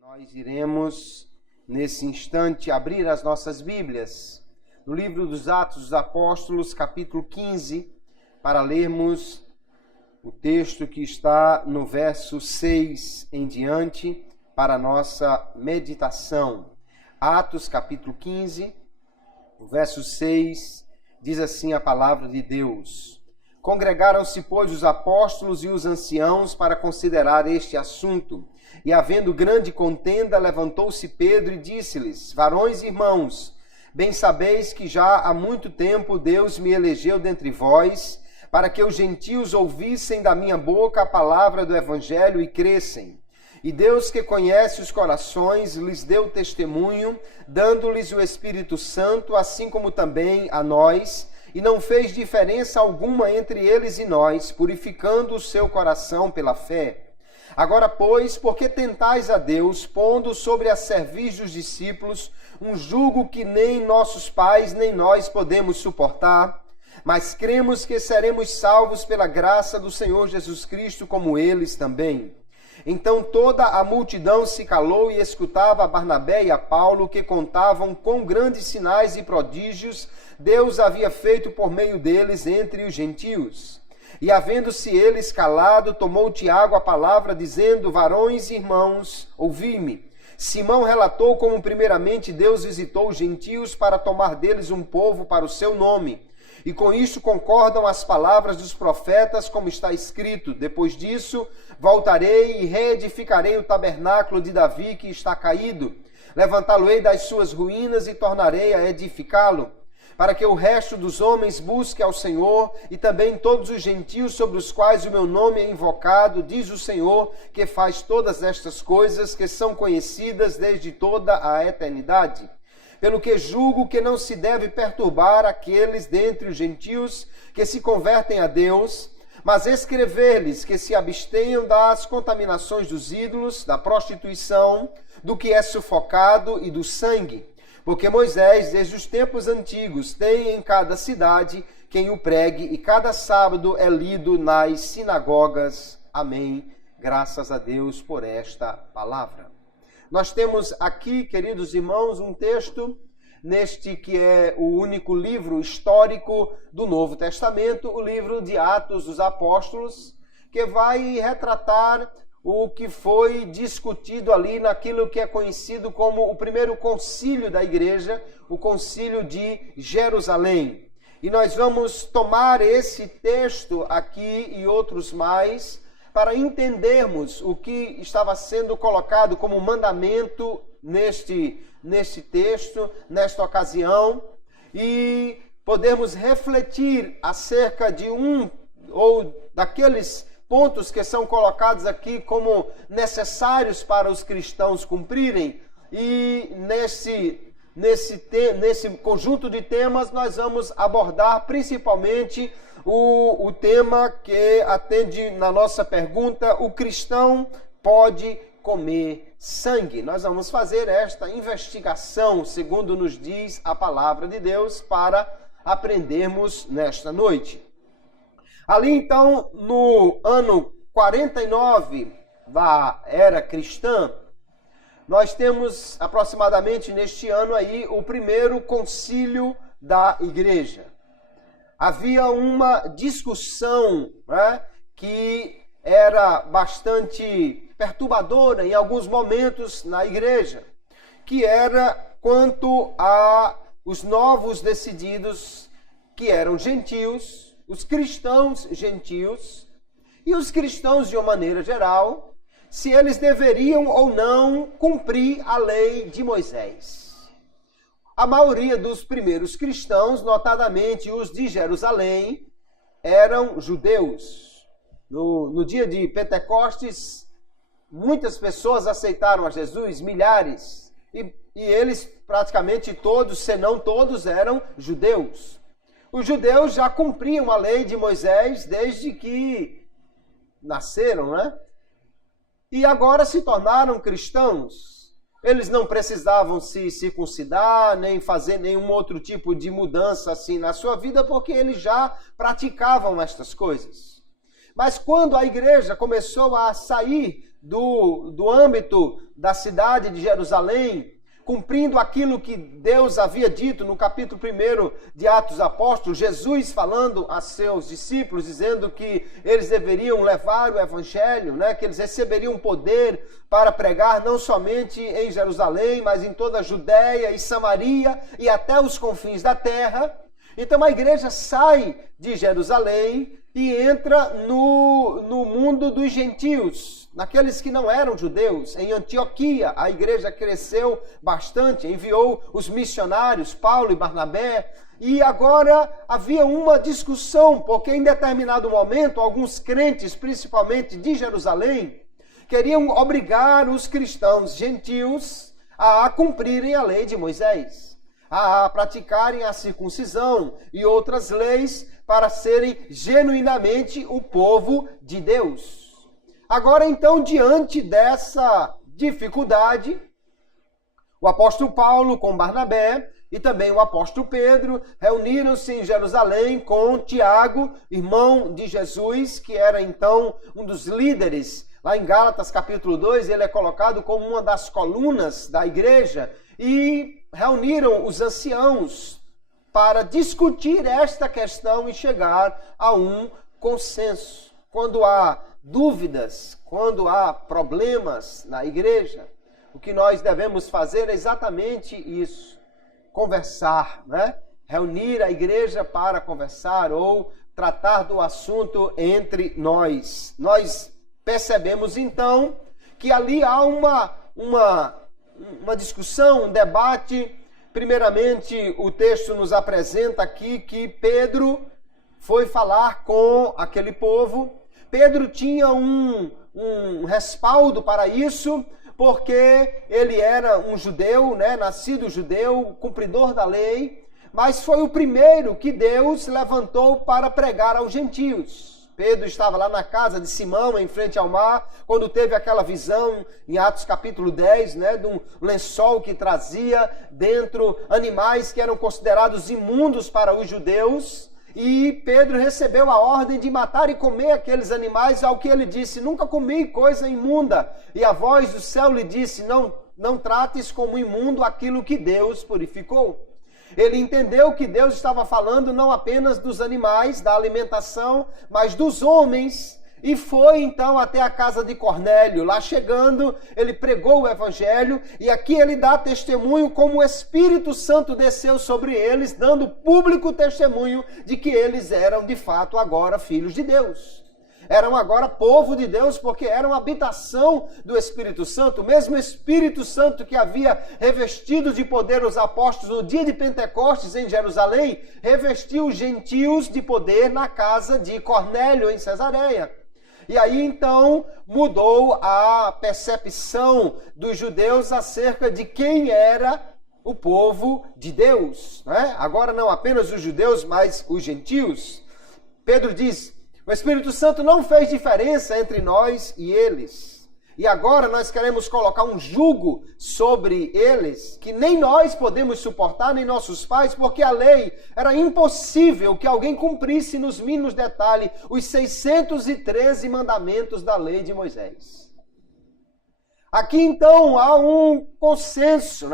Nós iremos, nesse instante, abrir as nossas Bíblias no livro dos Atos dos Apóstolos, capítulo 15, para lermos o texto que está no verso 6 em diante, para a nossa meditação. Atos, capítulo 15, o verso 6, diz assim a palavra de Deus: Congregaram-se, pois, os apóstolos e os anciãos para considerar este assunto. E, havendo grande contenda, levantou-se Pedro e disse-lhes: Varões e irmãos, bem sabeis que já há muito tempo Deus me elegeu dentre vós, para que os gentios ouvissem da minha boca a palavra do evangelho e crescem. E Deus, que conhece os corações, lhes deu testemunho, dando-lhes o Espírito Santo, assim como também a nós, e não fez diferença alguma entre eles e nós, purificando o seu coração pela fé. Agora, pois, por que tentais a Deus, pondo sobre a cerviz dos discípulos um jugo que nem nossos pais nem nós podemos suportar? Mas cremos que seremos salvos pela graça do Senhor Jesus Cristo, como eles também. Então toda a multidão se calou e escutava a Barnabé e a Paulo, que contavam com grandes sinais e prodígios Deus havia feito por meio deles entre os gentios. E, havendo-se eles calado, tomou Tiago a palavra, dizendo: Varões e irmãos, ouvi-me. Simão relatou como primeiramente Deus visitou os gentios para tomar deles um povo para o seu nome. E com isto concordam as palavras dos profetas, como está escrito: Depois disso, voltarei e reedificarei o tabernáculo de Davi que está caído. Levantá-lo-ei das suas ruínas e tornarei a edificá-lo, para que o resto dos homens busque ao Senhor, e também todos os gentios sobre os quais o meu nome é invocado, diz o Senhor, que faz todas estas coisas que são conhecidas desde toda a eternidade. Pelo que julgo que não se deve perturbar aqueles dentre os gentios que se convertem a Deus, mas escrever-lhes que se abstenham das contaminações dos ídolos, da prostituição, do que é sufocado e do sangue. Porque Moisés, desde os tempos antigos, tem em cada cidade quem o pregue, e cada sábado é lido nas sinagogas. Amém. Graças a Deus por esta palavra. Nós temos aqui, queridos irmãos, um texto neste que é o único livro histórico do Novo Testamento, o livro de Atos dos Apóstolos, que vai retratar o que foi discutido ali naquilo que é conhecido como o primeiro concílio da igreja, o concílio de Jerusalém. E nós vamos tomar esse texto aqui e outros mais para entendermos o que estava sendo colocado como mandamento neste texto, nesta ocasião, e podermos refletir acerca de um ou daqueles pontos que são colocados aqui como necessários para os cristãos cumprirem. E nesse conjunto de temas nós vamos abordar principalmente o tema que atende na nossa pergunta: o cristão pode comer sangue? Nós vamos fazer esta investigação, segundo nos diz a palavra de Deus, para aprendermos nesta noite. Ali então, no ano 49 da era cristã, nós temos aproximadamente neste ano aí o primeiro concílio da igreja. Havia uma discussão, né, que era bastante perturbadora em alguns momentos na igreja, que era quanto a os novos decididos, que eram gentios, os cristãos gentios e os cristãos de uma maneira geral, se eles deveriam ou não cumprir a lei de Moisés. A maioria dos primeiros cristãos, notadamente os de Jerusalém, eram judeus. No dia de Pentecostes, muitas pessoas aceitaram a Jesus, milhares, e eles praticamente todos, se não todos, eram judeus. Os judeus já cumpriam a lei de Moisés desde que nasceram, né? E agora se tornaram cristãos. Eles não precisavam se circuncidar, nem fazer nenhum outro tipo de mudança assim na sua vida, porque eles já praticavam estas coisas. Mas quando a igreja começou a sair do âmbito da cidade de Jerusalém, cumprindo aquilo que Deus havia dito no capítulo 1 de Atos dos Apóstolos, Jesus falando a seus discípulos, dizendo que eles deveriam levar o evangelho, que eles receberiam poder para pregar não somente em Jerusalém, mas em toda a Judéia e Samaria e até os confins da terra. Então a igreja sai de Jerusalém e entra no mundo dos gentios, naqueles que não eram judeus. Em Antioquia, a igreja cresceu bastante, enviou os missionários, Paulo e Barnabé, e agora havia uma discussão, porque em determinado momento, alguns crentes, principalmente de Jerusalém, queriam obrigar os cristãos gentios a cumprirem a lei de Moisés, a praticarem a circuncisão e outras leis para serem genuinamente o povo de Deus. Agora, então, diante dessa dificuldade, o apóstolo Paulo com Barnabé e também o apóstolo Pedro reuniram-se em Jerusalém com Tiago, irmão de Jesus, que era então um dos líderes. Lá em Gálatas capítulo 2, ele é colocado como uma das colunas da igreja, e reuniram os anciãos para discutir esta questão e chegar a um consenso. Quando há dúvidas, quando há problemas na igreja, o que nós devemos fazer é exatamente isso: conversar, reunir a igreja para conversar ou tratar do assunto entre nós. Nós percebemos então que ali há uma discussão, um debate. Primeiramente, o texto nos apresenta aqui que Pedro foi falar com aquele povo. Pedro tinha um respaldo para isso, porque ele era um judeu, nascido judeu, cumpridor da lei, mas foi o primeiro que Deus levantou para pregar aos gentios. Pedro estava lá na casa de Simão, em frente ao mar, quando teve aquela visão em Atos capítulo 10, de um lençol que trazia dentro animais que eram considerados imundos para os judeus. E Pedro recebeu a ordem de matar e comer aqueles animais, ao que ele disse: nunca comi coisa imunda. E a voz do céu lhe disse: não trates como imundo aquilo que Deus purificou. Ele entendeu que Deus estava falando não apenas dos animais, da alimentação, mas dos homens, e foi então até a casa de Cornélio. Lá chegando, ele pregou o evangelho, e aqui ele dá testemunho como o Espírito Santo desceu sobre eles, dando público testemunho de que eles eram de fato agora filhos de Deus. Eram agora povo de Deus, porque eram habitação do Espírito Santo. O mesmo Espírito Santo que havia revestido de poder os apóstolos no dia de Pentecostes em Jerusalém, revestiu os gentios de poder na casa de Cornélio em Cesareia. E aí então mudou a percepção dos judeus acerca de quem era o povo de Deus. Agora não apenas os judeus, mas os gentios. Pedro diz: o Espírito Santo não fez diferença entre nós e eles. E agora nós queremos colocar um jugo sobre eles que nem nós podemos suportar, nem nossos pais, porque a lei era impossível que alguém cumprisse nos mínimos detalhes os 613 mandamentos da lei de Moisés. Aqui então há um consenso,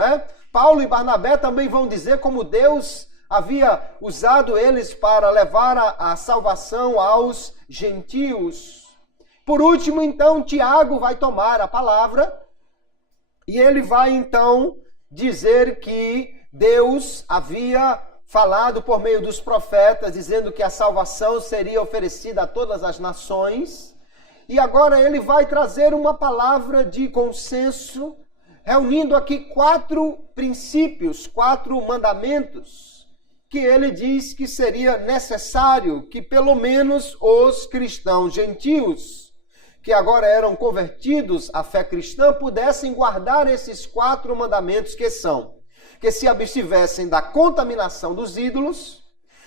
Paulo e Barnabé também vão dizer como Deus havia usado eles para levar a salvação aos gentios. Por último, então, Tiago vai tomar a palavra e ele vai, então, dizer que Deus havia falado por meio dos profetas, dizendo que a salvação seria oferecida a todas as nações. E agora ele vai trazer uma palavra de consenso, reunindo aqui 4 princípios, 4 mandamentos, que ele diz que seria necessário que pelo menos os cristãos gentios, que agora eram convertidos à fé cristã, pudessem guardar esses 4 mandamentos, que são: que se abstivessem da contaminação dos ídolos,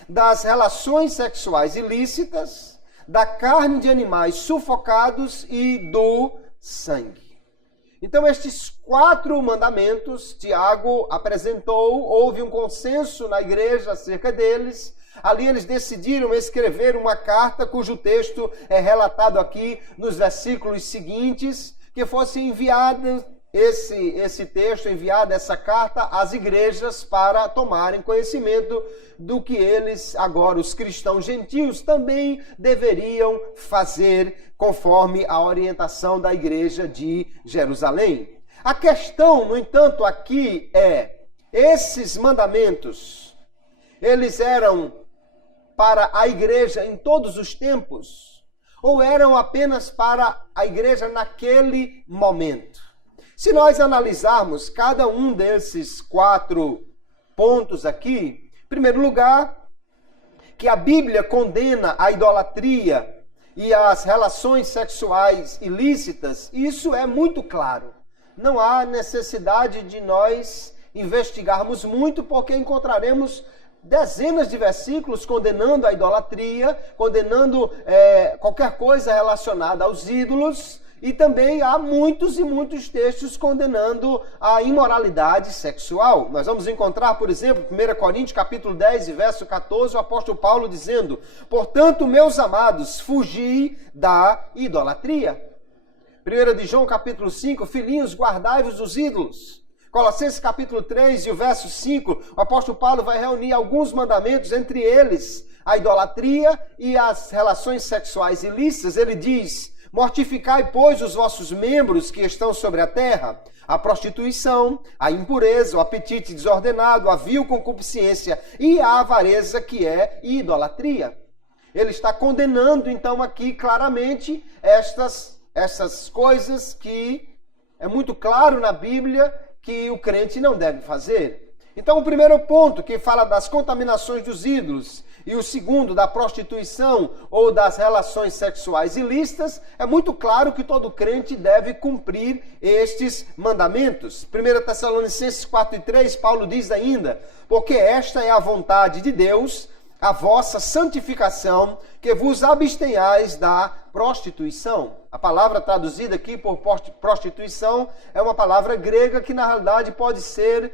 das relações sexuais ilícitas, da carne de animais sufocados e do sangue. Então, estes 4 mandamentos, Tiago apresentou, houve um consenso na igreja acerca deles. Ali eles decidiram escrever uma carta cujo texto é relatado aqui nos versículos seguintes, que fosse enviado esse texto, enviada essa carta às igrejas para tomarem conhecimento do que eles, agora os cristãos gentios, também deveriam fazer conforme a orientação da igreja de Jerusalém. A questão, no entanto, aqui esses mandamentos, eles eram para a igreja em todos os tempos, ou eram apenas para a igreja naquele momento? Se nós analisarmos cada um desses 4 pontos aqui, em primeiro lugar, que a Bíblia condena a idolatria e as relações sexuais ilícitas, isso é muito claro. Não há necessidade de nós investigarmos muito, porque encontraremos dezenas de versículos condenando a idolatria, condenando qualquer coisa relacionada aos ídolos, e também há muitos e muitos textos condenando a imoralidade sexual. Nós vamos encontrar, por exemplo, 1 Coríntios capítulo 10 e verso 14, o apóstolo Paulo dizendo: portanto, meus amados, fugi da idolatria. 1 de João capítulo 5, filhinhos, guardai-vos dos ídolos. Colossenses capítulo 3 e o verso 5, o apóstolo Paulo vai reunir alguns mandamentos, entre eles a idolatria e as relações sexuais ilícitas. Ele diz: mortificai, pois, os vossos membros que estão sobre a terra, a prostituição, a impureza, o apetite desordenado, a vil concupiscência e a avareza, que é idolatria. Ele está condenando, então, aqui claramente essas coisas que é muito claro na Bíblia que o crente não deve fazer. Então, o primeiro ponto, que fala das contaminações dos ídolos, e o segundo, da prostituição ou das relações sexuais ilícitas, é muito claro que todo crente deve cumprir estes mandamentos. 1 Tessalonicenses 4:3, Paulo diz ainda: porque esta é a vontade de Deus, a vossa santificação, que vos abstenhais da prostituição. A palavra traduzida aqui por prostituição é uma palavra grega que na realidade pode ser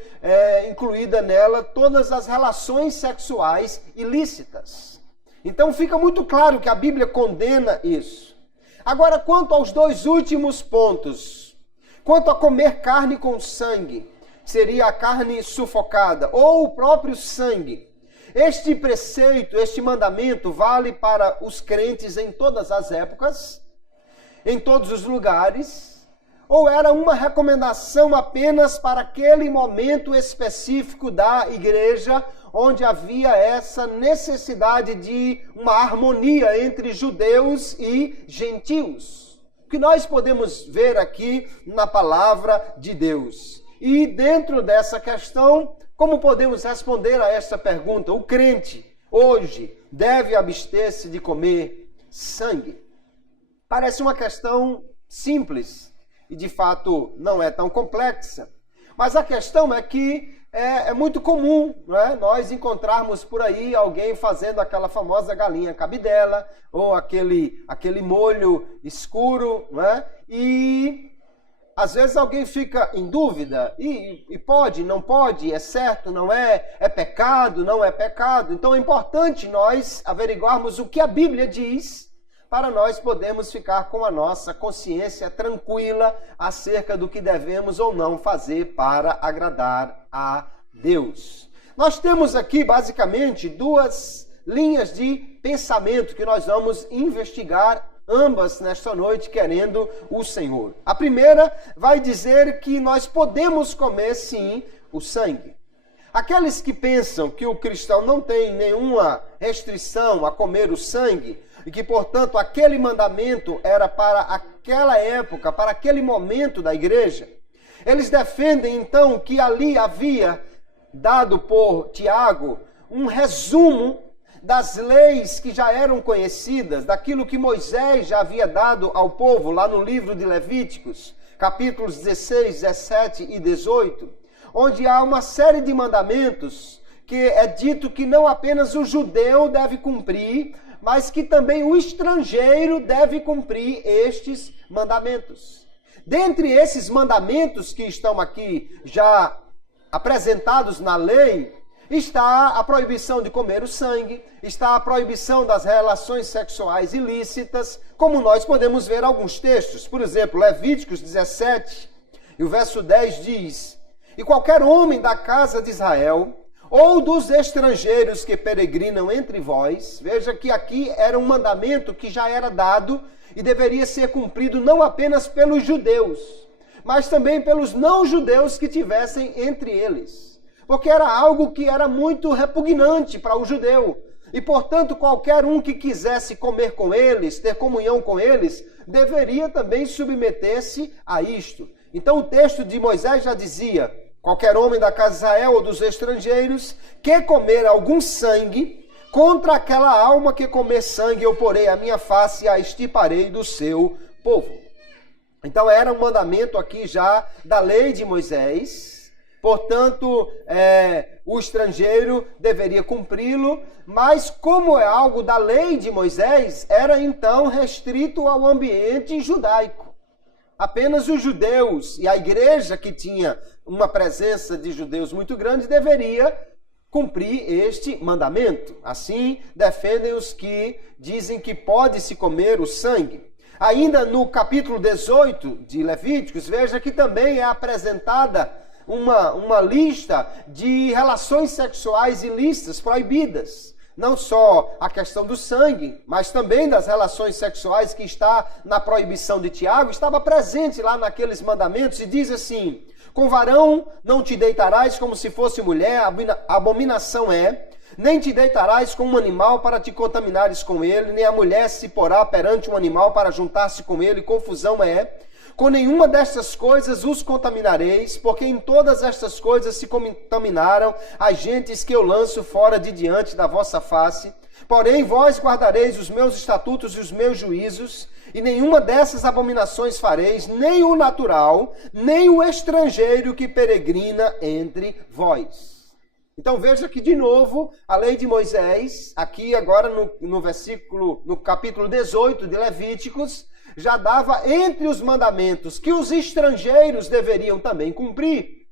incluída nela todas as relações sexuais ilícitas. Então fica muito claro que a Bíblia condena isso. Agora, quanto aos 2 últimos pontos, quanto a comer carne com sangue, seria a carne sufocada, ou o próprio sangue, este preceito, este mandamento vale para os crentes em todas as épocas, em todos os lugares, ou era uma recomendação apenas para aquele momento específico da igreja, onde havia essa necessidade de uma harmonia entre judeus e gentios? O que nós podemos ver aqui na palavra de Deus. E dentro dessa questão, como podemos responder a esta pergunta? O crente, hoje, deve abster-se de comer sangue? Parece uma questão simples e, de fato, não é tão complexa. Mas a questão é que é muito comum, não é? Nós encontrarmos por aí alguém fazendo aquela famosa galinha cabidela ou aquele molho escuro, não é? E às vezes alguém fica em dúvida, e pode, não pode, é certo, não é, é pecado, não é pecado. Então é importante nós averiguarmos o que a Bíblia diz, para nós podermos ficar com a nossa consciência tranquila acerca do que devemos ou não fazer para agradar a Deus. Nós temos aqui basicamente 2 linhas de pensamento que nós vamos investigar ambas nesta noite, querendo o Senhor. A primeira vai dizer que nós podemos comer sim o sangue. Aqueles que pensam que o cristão não tem nenhuma restrição a comer o sangue, e que, portanto, aquele mandamento era para aquela época, para aquele momento da igreja, eles defendem então que ali havia, dado por Tiago, um resumo das leis que já eram conhecidas, daquilo que Moisés já havia dado ao povo lá no livro de Levíticos, capítulos 16, 17 e 18, onde há uma série de mandamentos que é dito que não apenas o judeu deve cumprir, mas que também o estrangeiro deve cumprir estes mandamentos. dentre esses mandamentos que estão aqui já apresentados na lei, está a proibição de comer o sangue, está a proibição das relações sexuais ilícitas, como nós podemos ver alguns textos. Por exemplo, Levíticos 17, e o verso 10 diz: e qualquer homem da casa de Israel, ou dos estrangeiros que peregrinam entre vós, veja que aqui era um mandamento que já era dado e deveria ser cumprido não apenas pelos judeus, mas também pelos não-judeus que tivessem entre eles. Porque era algo que era muito repugnante para o judeu. E, portanto, qualquer um que quisesse comer com eles, ter comunhão com eles, deveria também submeter-se a isto. Então, o texto de Moisés já dizia: qualquer homem da casa de Israel ou dos estrangeiros que comer algum sangue, contra aquela alma que comer sangue, eu porei a minha face e a extirparei do seu povo. Então, era um mandamento aqui já da lei de Moisés. Portanto, o estrangeiro deveria cumpri-lo, mas como é algo da lei de Moisés, era então restrito ao ambiente judaico. Apenas os judeus e a igreja, que tinha uma presença de judeus muito grande, deveria cumprir este mandamento. Assim, defendem os que dizem que pode-se comer o sangue. Ainda no capítulo 18 de Levíticos, veja que também é apresentada uma lista de relações sexuais ilícitas proibidas. Não só a questão do sangue, mas também das relações sexuais, que está na proibição de Tiago, estava presente lá naqueles mandamentos, e diz assim: com varão não te deitarás como se fosse mulher, abominação é, nem te deitarás com um animal para te contaminares com ele, nem a mulher se porá perante um animal para juntar-se com ele, confusão é. Com nenhuma destas coisas os contaminareis, porque em todas estas coisas se contaminaram as gentes que eu lanço fora de diante da vossa face. Porém, vós guardareis os meus estatutos e os meus juízos, e nenhuma dessas abominações fareis, nem o natural, nem o estrangeiro que peregrina entre vós. Então veja que, de novo, a lei de Moisés, aqui agora no capítulo 18 de Levíticos, já dava entre os mandamentos que os estrangeiros deveriam também cumprir,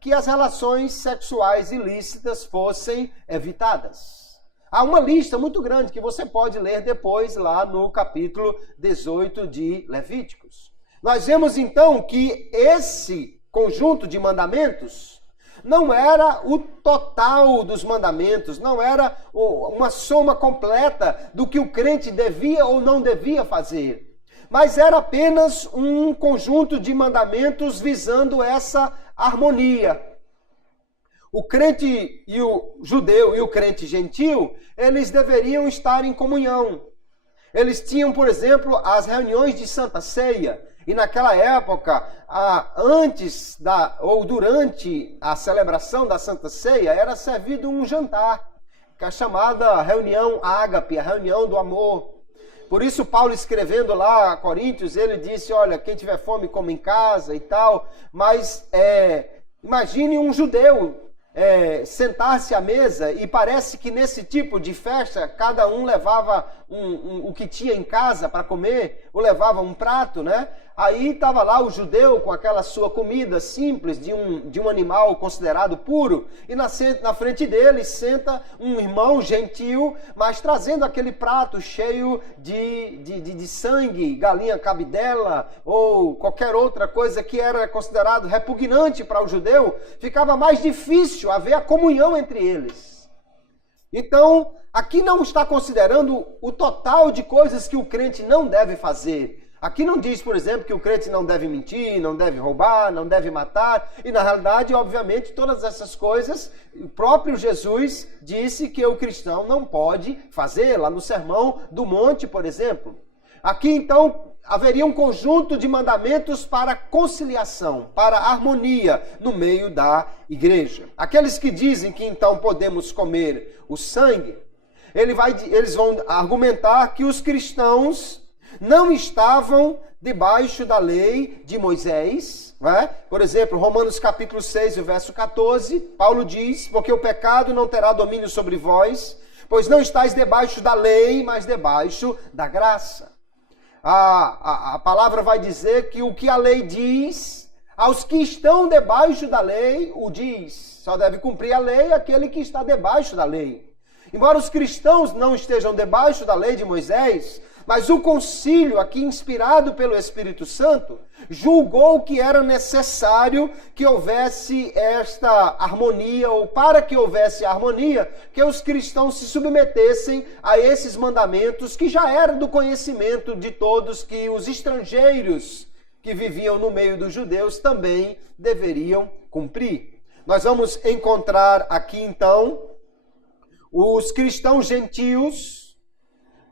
que as relações sexuais ilícitas fossem evitadas. Há uma lista muito grande que você pode ler depois lá no capítulo 18 de Levíticos. Nós vemos então que esse conjunto de mandamentos não era o total dos mandamentos, não era uma soma completa do que o crente devia ou não devia fazer, mas era apenas um conjunto de mandamentos visando essa harmonia. O crente e o judeu e o crente gentil, eles deveriam estar em comunhão. Eles tinham, por exemplo, as reuniões de Santa Ceia. E naquela época, antes ou durante a celebração da Santa Ceia, era servido um jantar, que é a chamada reunião ágape, a reunião do amor. Por isso, Paulo, escrevendo lá a Coríntios, ele disse: olha, quem tiver fome, come em casa e tal. Mas imagine um judeu sentar-se à mesa, e parece que nesse tipo de festa, cada um levava o que tinha em casa para comer, ou levava um prato, né? Aí estava lá o judeu com aquela sua comida simples de um animal considerado puro, e na frente dele senta um irmão gentil, mas trazendo aquele prato cheio de sangue, galinha cabidela, ou qualquer outra coisa que era considerado repugnante para o judeu. Ficava mais difícil haver a comunhão entre eles. Então, aqui não está considerando o total de coisas que o crente não deve fazer. Aqui não diz, por exemplo, que o crente não deve mentir, não deve roubar, não deve matar. E na realidade, obviamente, todas essas coisas, o próprio Jesus disse que o cristão não pode fazer, lá no Sermão do Monte, por exemplo. Aqui, então, haveria um conjunto de mandamentos para conciliação, para harmonia no meio da igreja. Aqueles que dizem que então podemos comer o sangue, eles vão argumentar que os cristãos não estavam debaixo da lei de Moisés, né? Por exemplo, Romanos capítulo 6, verso 14, Paulo diz: porque o pecado não terá domínio sobre vós, pois não estáis debaixo da lei, mas debaixo da graça. A palavra vai dizer que o que a lei diz, aos que estão debaixo da lei, o diz. Só deve cumprir a lei aquele que está debaixo da lei. Embora os cristãos não estejam debaixo da lei de Moisés, mas o concílio, aqui inspirado pelo Espírito Santo, julgou que era necessário que houvesse esta harmonia, ou para que houvesse harmonia, que os cristãos se submetessem a esses mandamentos que já eram do conhecimento de todos, que os estrangeiros que viviam no meio dos judeus também deveriam cumprir. Nós vamos encontrar aqui então os cristãos gentios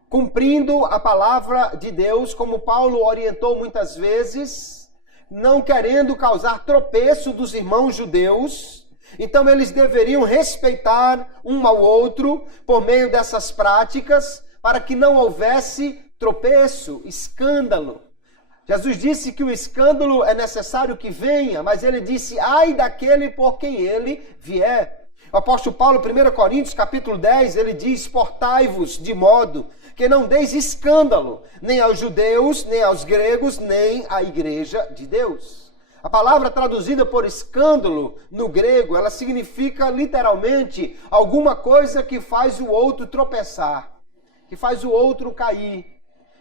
cumprindo a palavra de Deus, como Paulo orientou muitas vezes, não querendo causar tropeço dos irmãos judeus. Então eles deveriam respeitar um ao outro por meio dessas práticas, para que não houvesse tropeço, escândalo. Jesus disse que o escândalo é necessário que venha, mas ele disse, ai daquele por quem ele vier. O apóstolo Paulo, 1 Coríntios, capítulo 10, ele diz, portai-vos de modo que não deis escândalo, nem aos judeus, nem aos gregos, nem à igreja de Deus. A palavra traduzida por escândalo no grego, ela significa literalmente alguma coisa que faz o outro tropeçar, que faz o outro cair,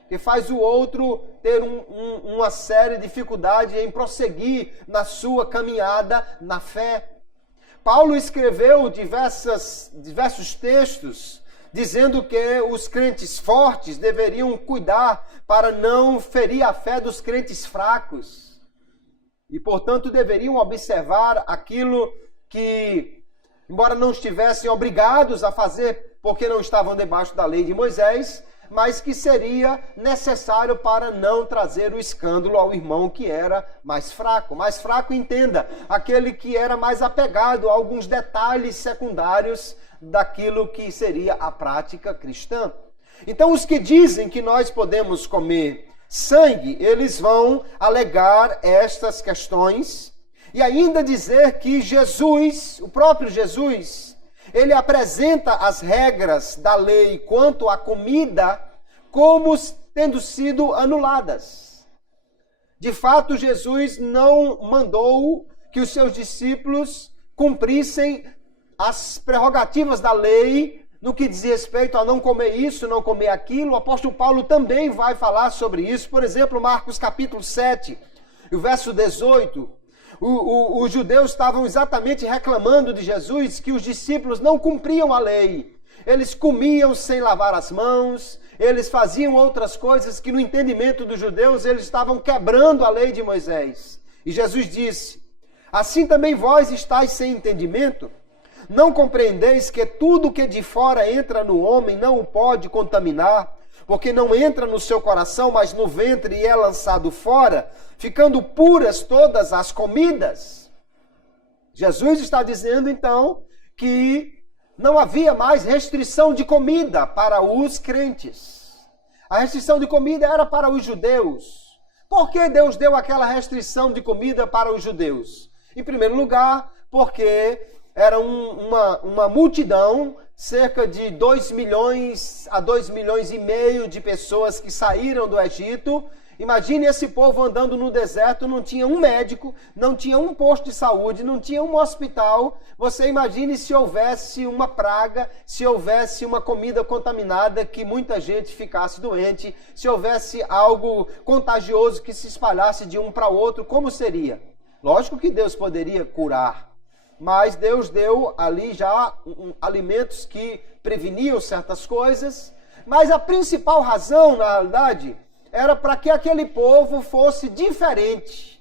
que faz o outro ter uma séria dificuldade em prosseguir na sua caminhada na fé. Paulo escreveu diversos textos dizendo que os crentes fortes deveriam cuidar para não ferir a fé dos crentes fracos. E, portanto, deveriam observar aquilo que, embora não estivessem obrigados a fazer porque não estavam debaixo da lei de Moisés, mas que seria necessário para não trazer o escândalo ao irmão que era mais fraco. Mais fraco, entenda, aquele que era mais apegado a alguns detalhes secundários daquilo que seria a prática cristã. Então, os que dizem que nós podemos comer sangue, eles vão alegar estas questões e ainda dizer que Jesus, o próprio Jesus, ele apresenta as regras da lei quanto à comida como tendo sido anuladas. De fato, Jesus não mandou que os seus discípulos cumprissem as prerrogativas da lei no que diz respeito a não comer isso, não comer aquilo. O apóstolo Paulo também vai falar sobre isso. Por exemplo, Marcos capítulo 7, o verso 18. Os judeus estavam exatamente reclamando de Jesus que os discípulos não cumpriam a lei. Eles comiam sem lavar as mãos, eles faziam outras coisas que no entendimento dos judeus eles estavam quebrando a lei de Moisés. E Jesus disse, assim também vós estáis sem entendimento? Não compreendeis que tudo que de fora entra no homem não o pode contaminar, porque não entra no seu coração, mas no ventre e é lançado fora, ficando puras todas as comidas? Jesus está dizendo então que não havia mais restrição de comida para os crentes. A restrição de comida era para os judeus. Por que Deus deu aquela restrição de comida para os judeus? Em primeiro lugar, porque era uma multidão, cerca de 2 milhões a 2 milhões e meio de pessoas que saíram do Egito. Imagine esse povo andando no deserto, não tinha um médico, não tinha um posto de saúde, não tinha um hospital. Você imagine se houvesse uma praga, se houvesse uma comida contaminada que muita gente ficasse doente, se houvesse algo contagioso que se espalhasse de um para o outro, como seria? Lógico que Deus poderia curar, mas Deus deu ali já alimentos que preveniam certas coisas. Mas a principal razão, na realidade, era para que aquele povo fosse diferente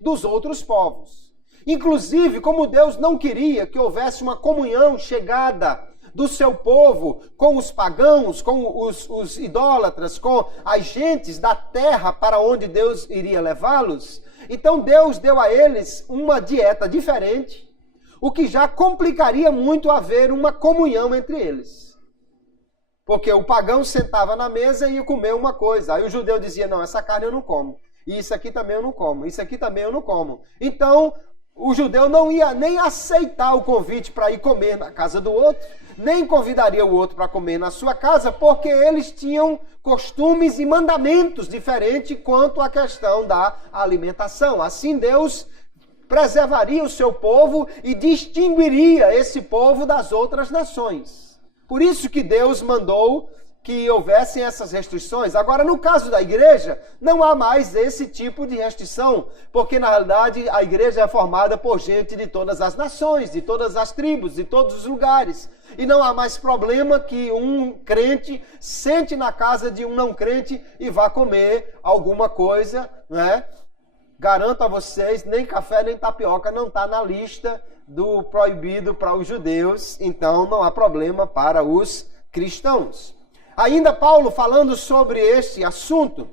dos outros povos. Inclusive, como Deus não queria que houvesse uma comunhão chegada do seu povo com os pagãos, com os idólatras, com as gentes da terra para onde Deus iria levá-los, então Deus deu a eles uma dieta diferente, o que já complicaria muito haver uma comunhão entre eles. Porque o pagão sentava na mesa e ia comer uma coisa. Aí o judeu dizia, não, essa carne eu não como. E isso aqui também eu não como. Isso aqui também eu não como. Então, o judeu não ia nem aceitar o convite para ir comer na casa do outro, nem convidaria o outro para comer na sua casa, porque eles tinham costumes e mandamentos diferentes quanto à questão da alimentação. Assim, Deus preservaria o seu povo e distinguiria esse povo das outras nações. Por isso que Deus mandou que houvessem essas restrições. Agora, no caso da igreja, não há mais esse tipo de restrição, porque na realidade a igreja é formada por gente de todas as nações, de todas as tribos, de todos os lugares. E não há mais problema que um crente sente na casa de um não crente e vá comer alguma coisa, né? Garanto a vocês, nem café nem tapioca não está na lista do proibido para os judeus, então não há problema para os cristãos. Ainda Paulo, falando sobre este assunto,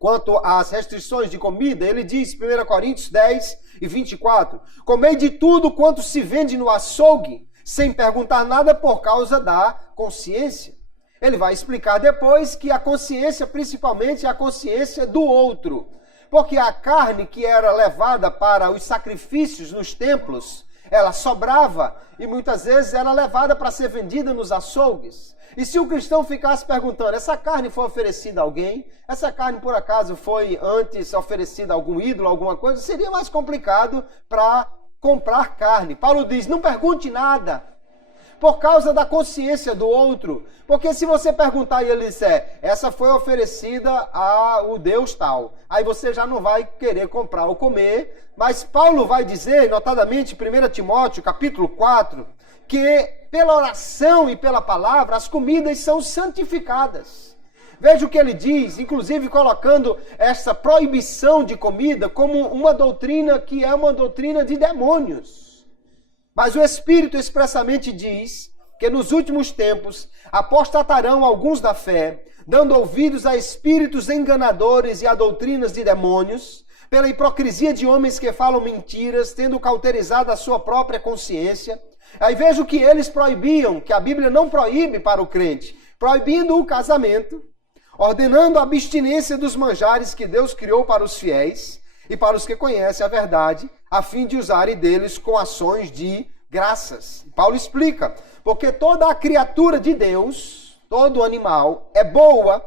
quanto às restrições de comida, ele diz, 1 Coríntios 10 e 24, comei de tudo quanto se vende no açougue, sem perguntar nada por causa da consciência. Ele vai explicar depois que a consciência, principalmente, é a consciência do outro. Porque a carne que era levada para os sacrifícios nos templos, ela sobrava e muitas vezes era levada para ser vendida nos açougues. E se o cristão ficasse perguntando, essa carne foi oferecida a alguém? Essa carne, por acaso, foi antes oferecida a algum ídolo, alguma coisa? Seria mais complicado para comprar carne. Paulo diz, não pergunte nada, por causa da consciência do outro. Porque se você perguntar e ele disser, essa foi oferecida ao Deus tal, aí você já não vai querer comprar ou comer. Mas Paulo vai dizer, notadamente, 1 Timóteo, capítulo 4, que pela oração e pela palavra as comidas são santificadas. Veja o que ele diz, inclusive colocando essa proibição de comida como uma doutrina que é uma doutrina de demônios. Mas o Espírito expressamente diz que nos últimos tempos apostatarão alguns da fé, dando ouvidos a espíritos enganadores e a doutrinas de demônios, pela hipocrisia de homens que falam mentiras, tendo cauterizado a sua própria consciência. Aí veja o que eles proibiam, que a Bíblia não proíbe para o crente, proibindo o casamento, ordenando a abstinência dos manjares que Deus criou para os fiéis e para os que conhecem a verdade, a fim de usarem deles com ações de graças. Paulo explica, porque toda a criatura de Deus, todo animal, é boa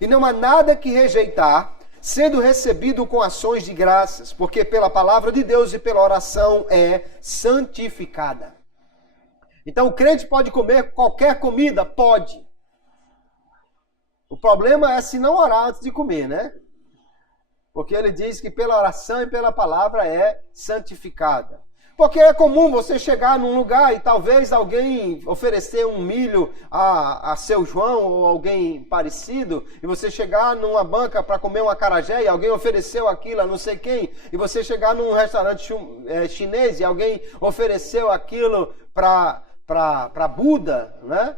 e não há nada que rejeitar, sendo recebido com ações de graças, porque pela palavra de Deus e pela oração é santificada. Então o crente pode comer qualquer comida? Pode. O problema é se não orar antes de comer, né? Porque ele diz que pela oração e pela palavra é santificada. Porque é comum você chegar num lugar e talvez alguém oferecer um milho a seu João ou alguém parecido, e você chegar numa banca para comer um acarajé e alguém ofereceu aquilo a não sei quem, e você chegar num restaurante chinês e alguém ofereceu aquilo para Buda, né?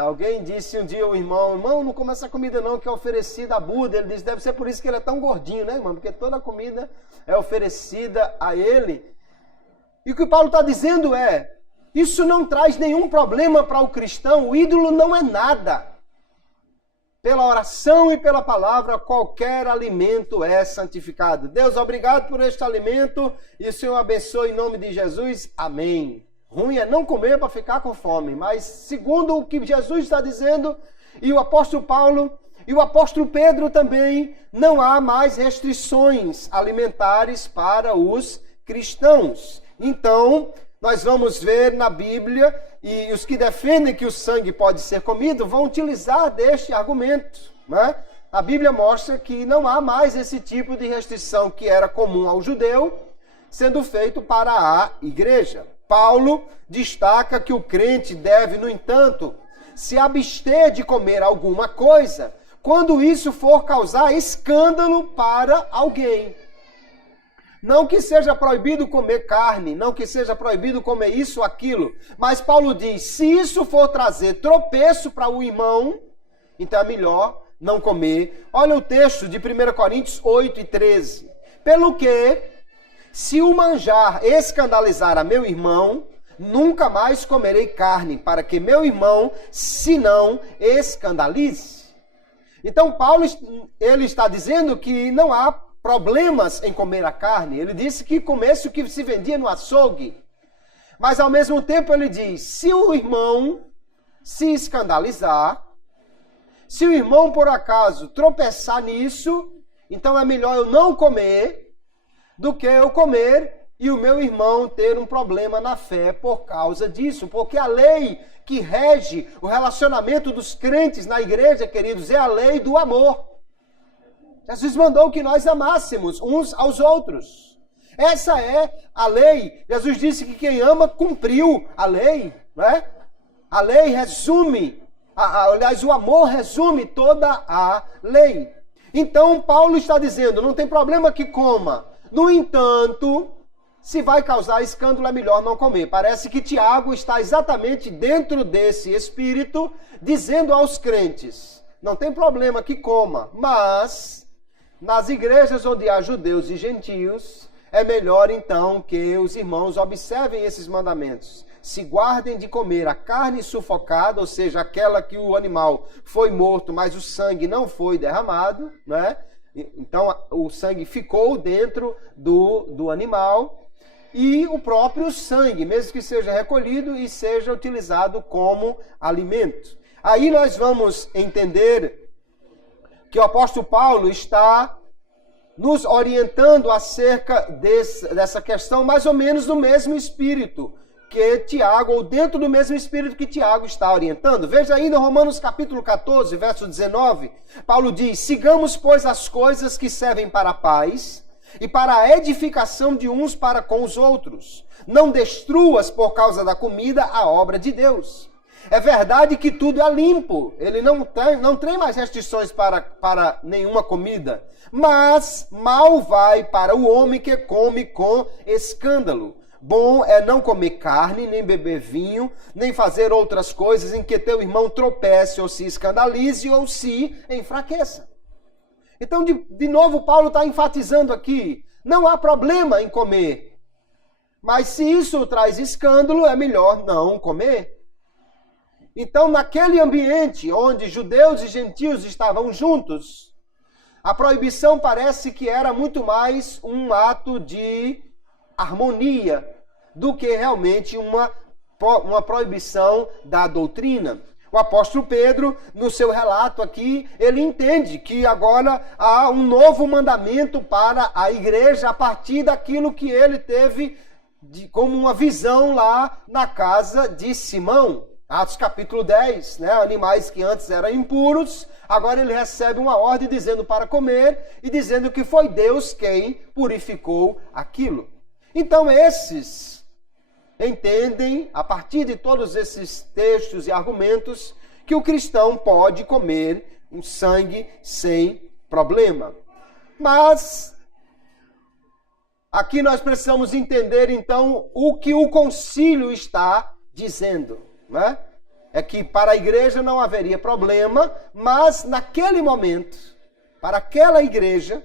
Alguém disse um dia ao irmão, não come essa comida não que é oferecida a Buda. Ele disse, deve ser por isso que ele é tão gordinho, né, irmão? Porque toda a comida é oferecida a ele. E o que Paulo está dizendo é, isso não traz nenhum problema para o cristão, o ídolo não é nada. Pela oração e pela palavra, qualquer alimento é santificado. Deus, obrigado por este alimento e o Senhor abençoe em nome de Jesus. Amém. Ruim é não comer para ficar com fome, mas segundo o que Jesus está dizendo, e o apóstolo Paulo e o apóstolo Pedro também, não há mais restrições alimentares para os cristãos. Então, nós vamos ver na Bíblia, e os que defendem que o sangue pode ser comido vão utilizar deste argumento, né? A Bíblia mostra que não há mais esse tipo de restrição que era comum ao judeu, sendo feito para a igreja. Paulo destaca que o crente deve, no entanto, se abster de comer alguma coisa quando isso for causar escândalo para alguém. Não que seja proibido comer carne, não que seja proibido comer isso ou aquilo, mas Paulo diz, se isso for trazer tropeço para o irmão, então é melhor não comer. Olha o texto de 1 Coríntios 8 e 13. Pelo que, se o manjar escandalizar a meu irmão, nunca mais comerei carne, para que meu irmão se não escandalize. Então Paulo ele está dizendo que não há problemas em comer a carne. Ele disse que comesse o que se vendia no açougue. Mas ao mesmo tempo ele diz, se o irmão se escandalizar, se o irmão por acaso tropeçar nisso, então é melhor eu não comer do que eu comer e o meu irmão ter um problema na fé por causa disso. Porque a lei que rege o relacionamento dos crentes na igreja, queridos, é a lei do amor. Jesus mandou que nós amássemos uns aos outros. Essa é a lei. Jesus disse que quem ama cumpriu a lei, não é? A lei resume, aliás, o amor resume toda a lei. Então, Paulo está dizendo, não tem problema que coma. No entanto, se vai causar escândalo, é melhor não comer. Parece que Tiago está exatamente dentro desse espírito, dizendo aos crentes, não tem problema que coma, mas nas igrejas onde há judeus e gentios, é melhor então que os irmãos observem esses mandamentos. Se guardem de comer a carne sufocada, ou seja, aquela que o animal foi morto, mas o sangue não foi derramado, né? Então o sangue ficou dentro do animal, e o próprio sangue, mesmo que seja recolhido e seja utilizado como alimento. Aí nós vamos entender que o apóstolo Paulo está nos orientando acerca dessa questão, mais ou menos no mesmo espírito que Tiago, ou dentro do mesmo espírito que Tiago está orientando. Veja ainda Romanos capítulo 14, verso 19, Paulo diz, sigamos, pois, as coisas que servem para a paz e para a edificação de uns para com os outros. Não destruas por causa da comida a obra de Deus. É verdade que tudo é limpo, ele não tem mais restrições para nenhuma comida, mas mal vai para o homem que come com escândalo. Bom é não comer carne, nem beber vinho, nem fazer outras coisas em que teu irmão tropece ou se escandalize ou se enfraqueça. Então, de novo, Paulo está enfatizando aqui, não há problema em comer, mas se isso traz escândalo, é melhor não comer. Então, naquele ambiente onde judeus e gentios estavam juntos, a proibição parece que era muito mais um ato de harmonia do que realmente uma proibição da doutrina. O apóstolo Pedro, no seu relato aqui, ele entende que agora há um novo mandamento para a igreja a partir daquilo que ele teve como uma visão lá na casa de Simão. Atos capítulo 10, né? Animais que antes eram impuros, agora ele recebe uma ordem dizendo para comer e dizendo que foi Deus quem purificou aquilo. Então esses entendem, a partir de todos esses textos e argumentos, que o cristão pode comer um sangue sem problema. Mas aqui nós precisamos entender então o que o concílio está dizendo. Né? É que para a igreja não haveria problema, mas naquele momento, para aquela igreja,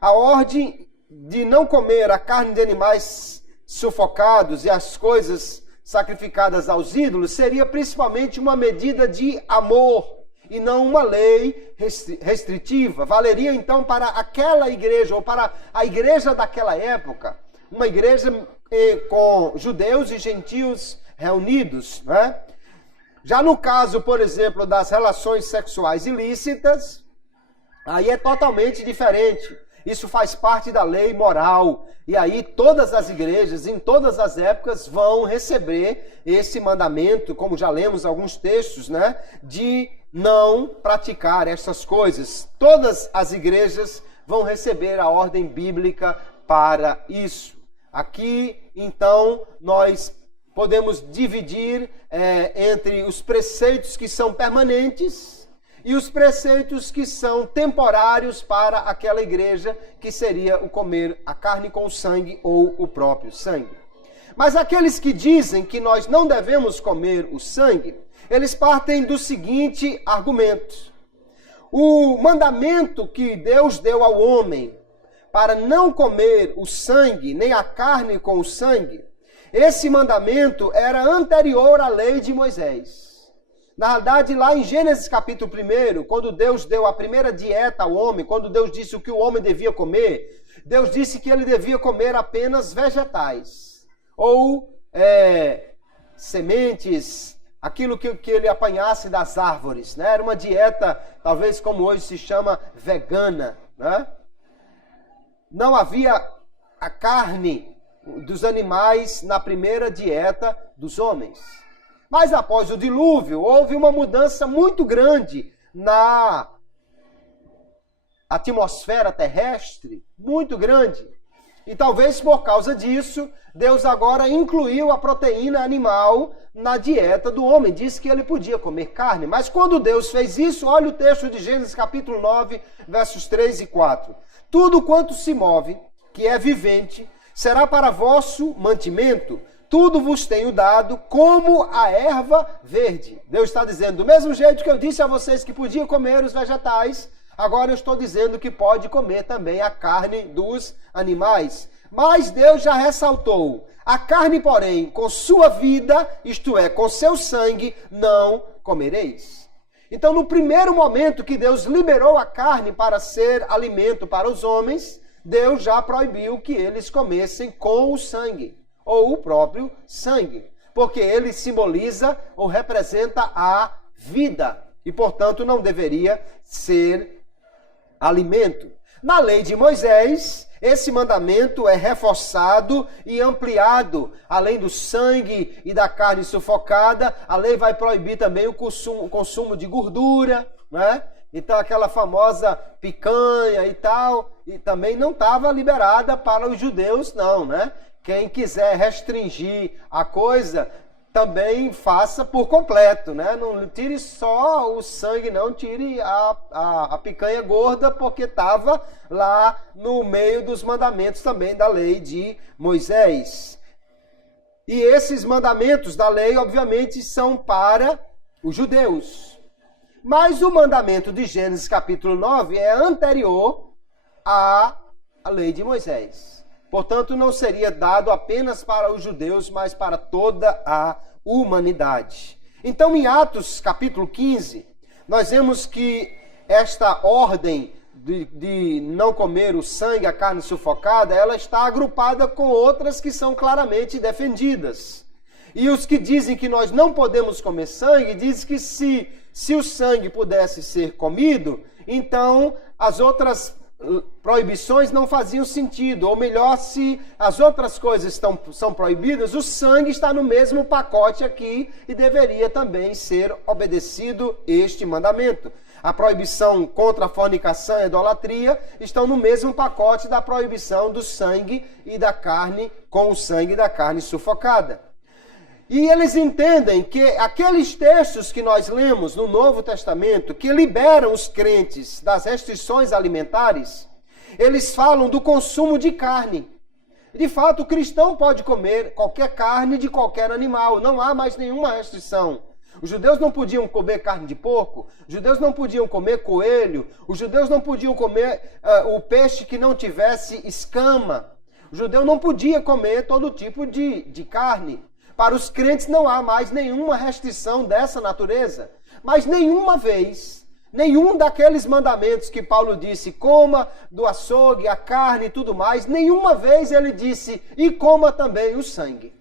a ordem de não comer a carne de animais sufocados e as coisas sacrificadas aos ídolos seria principalmente uma medida de amor e não uma lei restritiva. Valeria então para aquela igreja ou para a igreja daquela época, uma igreja com judeus e gentios reunidos, né? Já no caso, por exemplo, das relações sexuais ilícitas, aí é totalmente diferente. Isso faz parte da lei moral. E aí todas as igrejas, em todas as épocas, vão receber esse mandamento, como já lemos alguns textos, né? De não praticar essas coisas. Todas as igrejas vão receber a ordem bíblica para isso. Aqui, então, nós podemos dividir entre os preceitos que são permanentes e os preceitos que são temporários para aquela igreja, que seria o comer a carne com o sangue ou o próprio sangue. Mas aqueles que dizem que nós não devemos comer o sangue, eles partem do seguinte argumento. O mandamento que Deus deu ao homem para não comer o sangue, nem a carne com o sangue, esse mandamento era anterior à lei de Moisés. Na verdade, lá em Gênesis capítulo 1, quando Deus deu a primeira dieta ao homem, quando Deus disse o que o homem devia comer, Deus disse que ele devia comer apenas vegetais, ou sementes, aquilo que ele apanhasse das árvores, né? Era uma dieta, talvez como hoje se chama, vegana, né? Não havia a carne dos animais na primeira dieta dos homens. Mas após o dilúvio, houve uma mudança muito grande na atmosfera terrestre, muito grande. E talvez por causa disso, Deus agora incluiu a proteína animal na dieta do homem. Disse que ele podia comer carne. Mas quando Deus fez isso, olha o texto de Gênesis capítulo 9, versos 3 e 4. Tudo quanto se move, que é vivente, será para vosso mantimento. Tudo vos tenho dado como a erva verde. Deus está dizendo, do mesmo jeito que eu disse a vocês que podiam comer os vegetais, agora eu estou dizendo que pode comer também a carne dos animais. Mas Deus já ressaltou, a carne, porém, com sua vida, isto é, com seu sangue, não comereis. Então, no primeiro momento que Deus liberou a carne para ser alimento para os homens, Deus já proibiu que eles comessem com o sangue, ou o próprio sangue, porque ele simboliza ou representa a vida, e, portanto, não deveria ser alimento. Na lei de Moisés, esse mandamento é reforçado e ampliado. Além do sangue e da carne sufocada, a lei vai proibir também o consumo de gordura, né? Então aquela famosa picanha e tal, e também não estava liberada para os judeus, não, né? Quem quiser restringir a coisa, também faça por completo, né? Não tire só o sangue, não, tire a picanha gorda, porque estava lá no meio dos mandamentos também da lei de Moisés. E esses mandamentos da lei, obviamente, são para os judeus. Mas o mandamento de Gênesis capítulo 9 é anterior à lei de Moisés. Portanto, não seria dado apenas para os judeus, mas para toda a humanidade. Então, em Atos capítulo 15, nós vemos que esta ordem de não comer o sangue, a carne sufocada, ela está agrupada com outras que são claramente defendidas. E os que dizem que nós não podemos comer sangue, dizem que se o sangue pudesse ser comido, então as outras proibições não faziam sentido, ou melhor, se as outras coisas são proibidas, o sangue está no mesmo pacote aqui e deveria também ser obedecido este mandamento. A proibição contra a fornicação e a idolatria estão no mesmo pacote da proibição do sangue e da carne, com o sangue da carne sufocada. E eles entendem que aqueles textos que nós lemos no Novo Testamento, que liberam os crentes das restrições alimentares, eles falam do consumo de carne. De fato, o cristão pode comer qualquer carne de qualquer animal, não há mais nenhuma restrição. Os judeus não podiam comer carne de porco, os judeus não podiam comer coelho, os judeus não podiam comer o peixe que não tivesse escama. O judeu não podia comer todo tipo de carne. Para os crentes não há mais nenhuma restrição dessa natureza. Mas nenhuma vez, nenhum daqueles mandamentos que Paulo disse, coma do açougue, a carne e tudo mais, nenhuma vez ele disse, e coma também o sangue.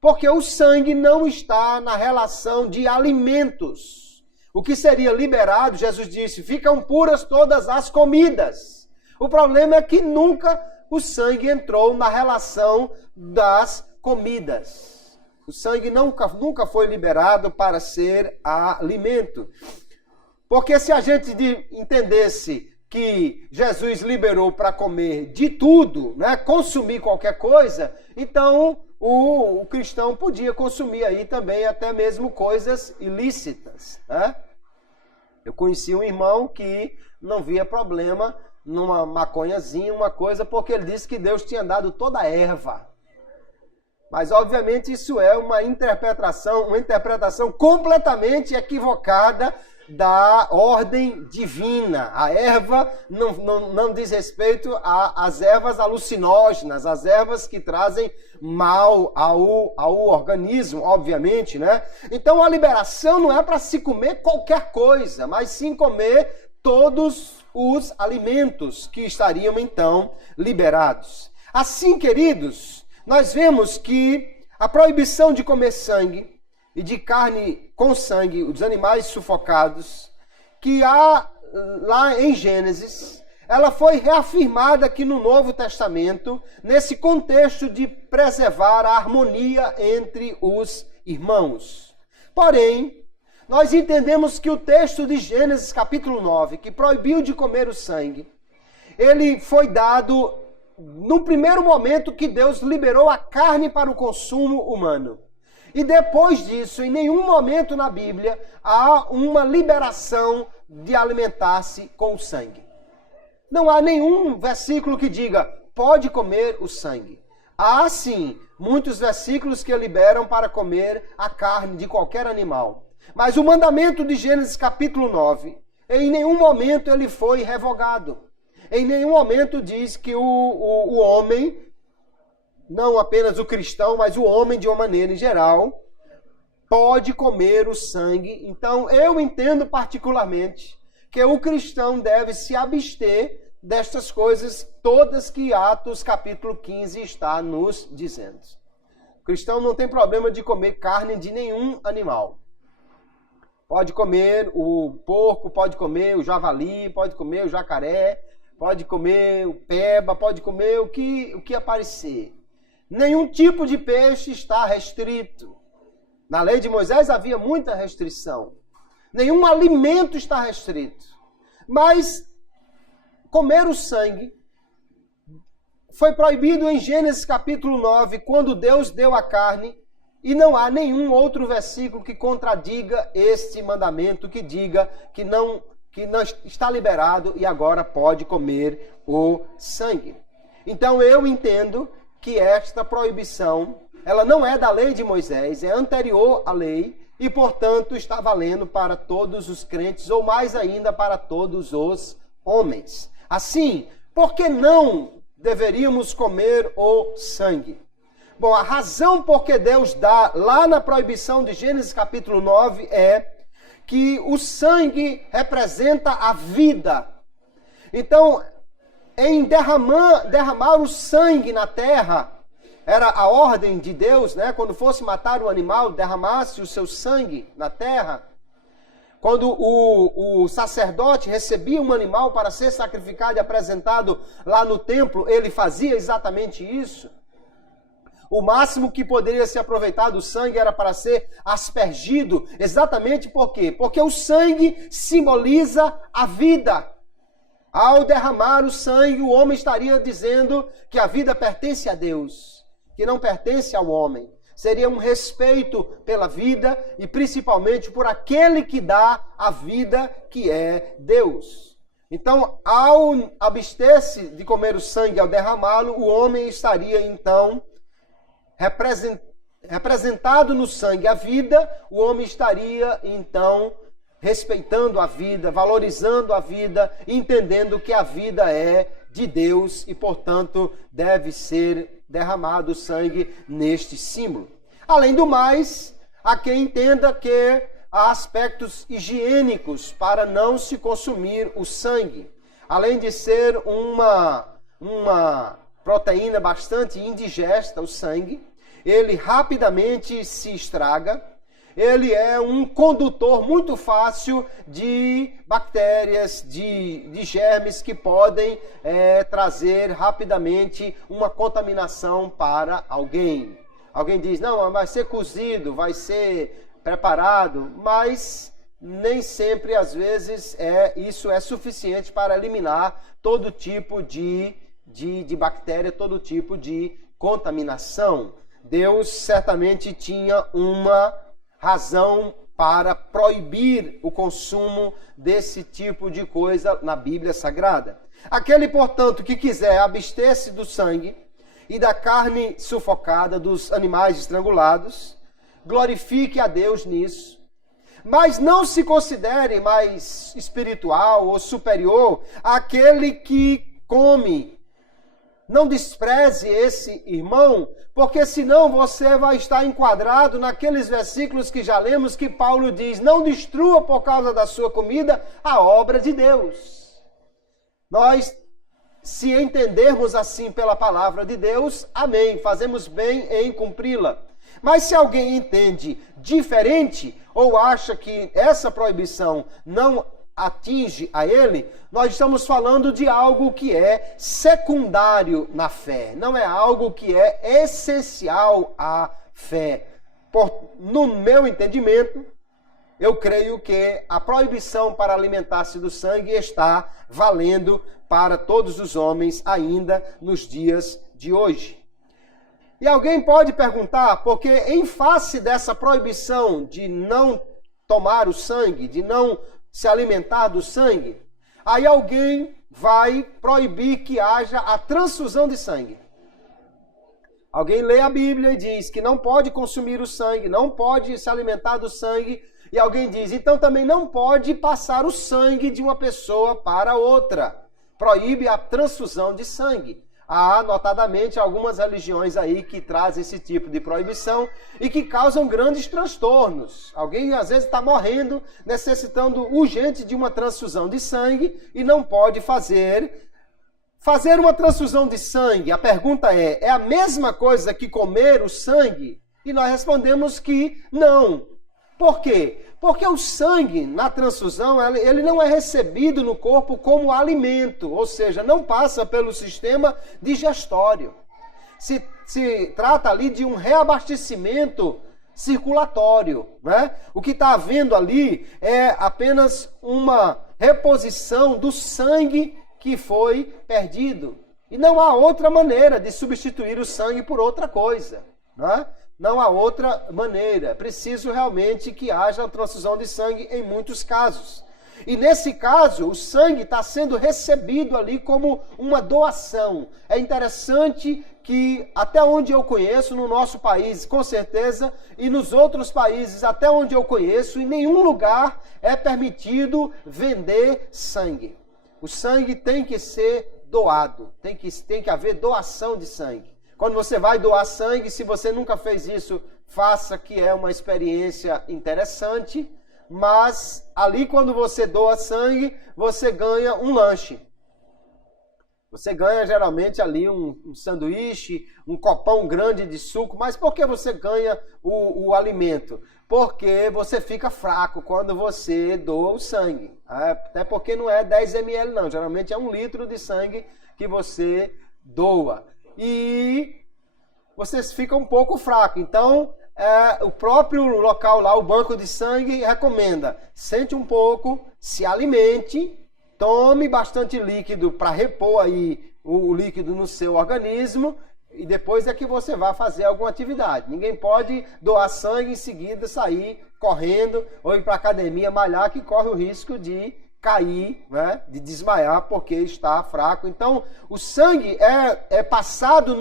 Porque o sangue não está na relação de alimentos. O que seria liberado, Jesus disse, ficam puras todas as comidas. O problema é que nunca o sangue entrou na relação das comidas. O sangue nunca foi liberado para ser alimento. Porque se a gente entendesse que Jesus liberou para comer de tudo, né, consumir qualquer coisa, então o cristão podia consumir aí também até mesmo coisas ilícitas, né? Eu conheci um irmão que não via problema numa maconhazinha, uma coisa, porque ele disse que Deus tinha dado toda a erva. Mas, obviamente, isso é uma interpretação completamente equivocada da ordem divina. A erva não diz respeito às ervas alucinógenas, às ervas que trazem mal ao organismo, obviamente, né? Então a liberação não é para se comer qualquer coisa, mas sim comer todos os alimentos que estariam então liberados. Assim, queridos, nós vemos que a proibição de comer sangue e de carne com sangue, os animais sufocados, que há lá em Gênesis, ela foi reafirmada aqui no Novo Testamento, nesse contexto de preservar a harmonia entre os irmãos. Porém, nós entendemos que o texto de Gênesis capítulo 9, que proibiu de comer o sangue, ele foi dado no primeiro momento que Deus liberou a carne para o consumo humano. E depois disso, em nenhum momento na Bíblia, há uma liberação de alimentar-se com o sangue. Não há nenhum versículo que diga, pode comer o sangue. Há, sim, muitos versículos que liberam para comer a carne de qualquer animal. Mas o mandamento de Gênesis capítulo 9, em nenhum momento ele foi revogado. Em nenhum momento diz que o homem, não apenas o cristão, mas o homem de uma maneira em geral, pode comer o sangue. Então eu entendo particularmente que o cristão deve se abster destas coisas todas que Atos capítulo 15 está nos dizendo. O cristão não tem problema de comer carne de nenhum animal. Pode comer o porco, pode comer o javali, pode comer o jacaré, pode comer o peba, pode comer o que aparecer. Nenhum tipo de peixe está restrito. Na lei de Moisés havia muita restrição. Nenhum alimento está restrito. Mas comer o sangue foi proibido em Gênesis capítulo 9, quando Deus deu a carne, e não há nenhum outro versículo que contradiga este mandamento, que diga que não está liberado e agora pode comer o sangue. Então eu entendo que esta proibição, ela não é da lei de Moisés, é anterior à lei e, portanto, está valendo para todos os crentes, ou mais ainda para todos os homens. Assim, por que não deveríamos comer o sangue? Bom, a razão por que Deus dá lá na proibição de Gênesis capítulo 9 é que o sangue representa a vida. Então, em derramar o sangue na terra, era a ordem de Deus, né? Quando fosse matar um animal, derramasse o seu sangue na terra. Quando o sacerdote recebia um animal para ser sacrificado e apresentado lá no templo, ele fazia exatamente isso. O máximo que poderia ser aproveitado do sangue era para ser aspergido. Exatamente por quê? Porque o sangue simboliza a vida. Ao derramar o sangue, o homem estaria dizendo que a vida pertence a Deus, que não pertence ao homem. Seria um respeito pela vida e principalmente por aquele que dá a vida, que é Deus. Então, ao abster-se de comer o sangue, ao derramá-lo, o homem estaria então representado no sangue a vida, o homem estaria então respeitando a vida, valorizando a vida, entendendo que a vida é de Deus e, portanto, deve ser derramado o sangue neste símbolo. Além do mais, há quem entenda que há aspectos higiênicos para não se consumir o sangue. Além de ser uma proteína bastante indigesta, o sangue, ele rapidamente se estraga. Ele é um condutor muito fácil de bactérias, de germes que podem trazer rapidamente uma contaminação para alguém. Alguém diz, não, vai ser cozido, vai ser preparado, mas nem sempre, às vezes, isso é suficiente para eliminar todo tipo de bactéria, todo tipo de contaminação. Deus certamente tinha uma razão para proibir o consumo desse tipo de coisa na Bíblia Sagrada. Aquele, portanto, que quiser abster-se do sangue e da carne sufocada, dos animais estrangulados, glorifique a Deus nisso. Mas não se considere mais espiritual ou superior àquele que come. Não despreze esse irmão, porque senão você vai estar enquadrado naqueles versículos que já lemos, que Paulo diz: não destrua por causa da sua comida a obra de Deus. Nós, se entendermos assim pela palavra de Deus, amém, fazemos bem em cumpri-la. Mas se alguém entende diferente, ou acha que essa proibição não atinge a ele, nós estamos falando de algo que é secundário na fé, não é algo que é essencial à fé. No meu entendimento, eu creio que a proibição para alimentar-se do sangue está valendo para todos os homens ainda nos dias de hoje. E alguém pode perguntar, porque em face dessa proibição de não tomar o sangue, de não se alimentar do sangue, aí alguém vai proibir que haja a transfusão de sangue. Alguém lê a Bíblia e diz que não pode consumir o sangue, não pode se alimentar do sangue, e alguém diz, então também não pode passar o sangue de uma pessoa para outra. Proíbe a transfusão de sangue. Há, notadamente, algumas religiões aí que trazem esse tipo de proibição e que causam grandes transtornos. Alguém, às vezes, está morrendo, necessitando urgente de uma transfusão de sangue e não pode fazer. Fazer uma transfusão de sangue, a pergunta é a mesma coisa que comer o sangue? E nós respondemos que não. Por quê? Porque o sangue, na transfusão, ele não é recebido no corpo como alimento, ou seja, não passa pelo sistema digestório. Se trata ali de um reabastecimento circulatório, né? O que está havendo ali é apenas uma reposição do sangue que foi perdido. E não há outra maneira de substituir o sangue por outra coisa, né? Não há outra maneira. É preciso realmente que haja transfusão de sangue em muitos casos. E nesse caso, o sangue está sendo recebido ali como uma doação. É interessante que, até onde eu conheço, no nosso país, com certeza, e nos outros países, até onde eu conheço, em nenhum lugar é permitido vender sangue. O sangue tem que ser doado, tem que haver doação de sangue. Quando você vai doar sangue, se você nunca fez isso, faça, que é uma experiência interessante, mas ali quando você doa sangue, você ganha um lanche. Você ganha geralmente ali um sanduíche, um copão grande de suco, mas por que você ganha o alimento? Porque você fica fraco quando você doa o sangue. Até porque não é 10 ml não, geralmente é 1 litro de sangue que você doa. E você fica um pouco fraco. Então, o próprio local lá, o banco de sangue, recomenda: sente um pouco, se alimente, tome bastante líquido para repor aí o líquido no seu organismo, e depois é que você vai fazer alguma atividade. Ninguém pode doar sangue e em seguida sair correndo ou ir para a academia malhar, que corre o risco de cair, né, de desmaiar porque está fraco. Então, o sangue é passado